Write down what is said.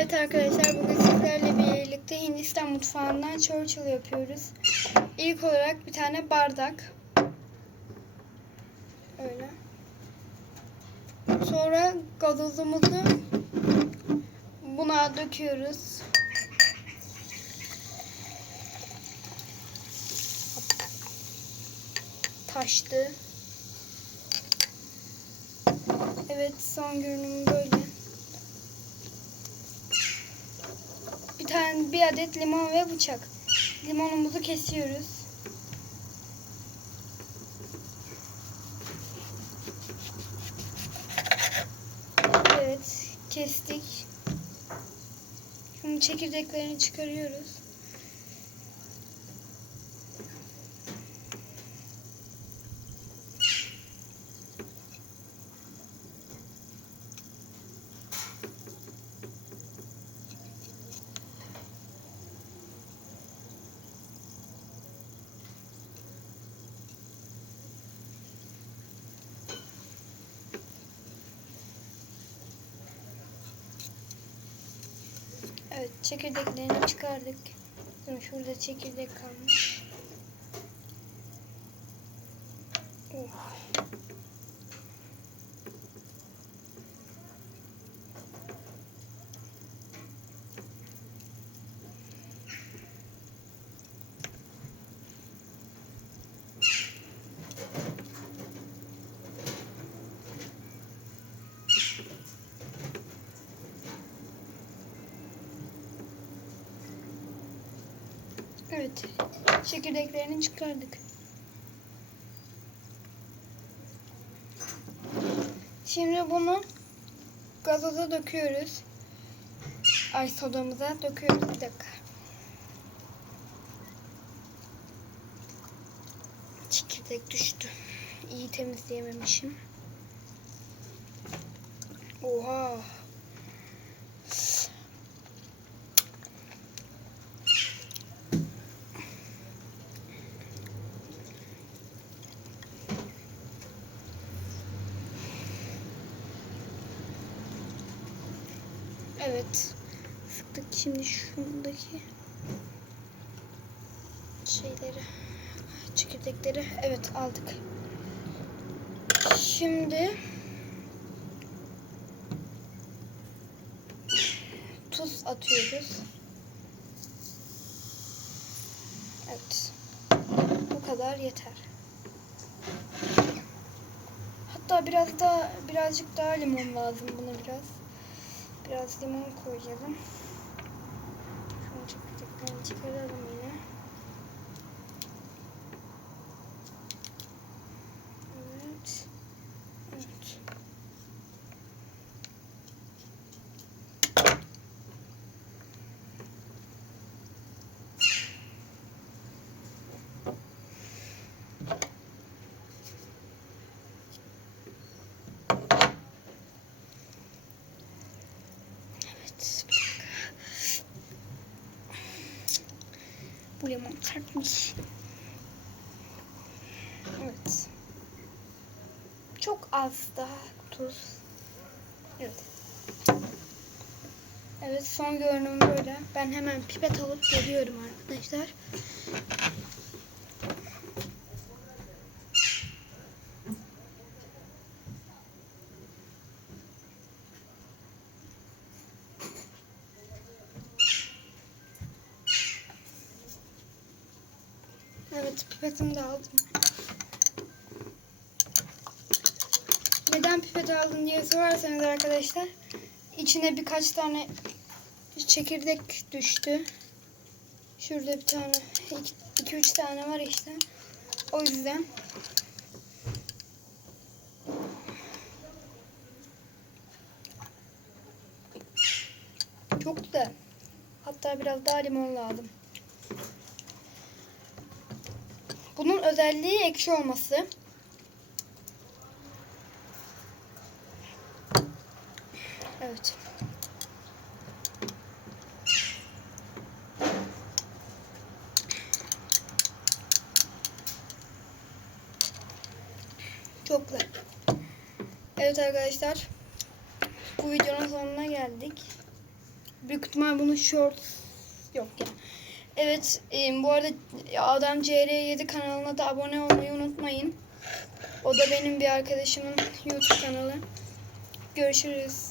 Evet arkadaşlar bugün sizlerle birlikte Hindistan mutfağından Churchill yapıyoruz. İlk olarak bir tane bardak. Öyle. Sonra gazozumuzu buna döküyoruz. Taştı. Evet son görünümü böyle. Tane bir adet limon ve bıçak. Limonumuzu kesiyoruz. Evet, kestik. Şimdi çekirdeklerini çıkarıyoruz. Evet, çekirdeklerini çıkardık. Şimdi şurada çekirdek kalmış. Oh. Evet, çekirdeklerini çıkardık. Şimdi bunu gazoza döküyoruz. Ay sodamıza döküyoruz. Bir dakika. Çekirdek düştü. İyi temizleyememişim. Oha. Evet. Sıktık şimdi şundaki şeyleri çekirdekleri evet aldık. Şimdi tuz atıyoruz. Evet. Bu kadar yeter. Hatta biraz daha birazcık daha limon lazım buna biraz. Biraz limon koyalım. Şunu çekirdeklerini çıkaralım yine. Evet. Evet. Evet. bir dakika. Limon sertmiş. Evet. Çok az daha tuz. Evet. Evet son görünüm böyle. Ben hemen pipet alıp geliyorum arkadaşlar. Evet pipetimi de aldım. Neden pipet aldın diye sorarsanız arkadaşlar içine birkaç tane çekirdek düştü. Şurada bir tane, iki, iki üç tane var işte. O yüzden. Çok da. Hatta biraz daha limon lazım. Bunun özelliği ekşi olması. Evet. Çok güzel. Evet arkadaşlar. Bu videonun sonuna geldik. büyük ihtimal bunu short yok ya. Evet e, bu arada Adam CR7 kanalına da abone olmayı unutmayın. O da benim bir arkadaşımın YouTube kanalı. Görüşürüz.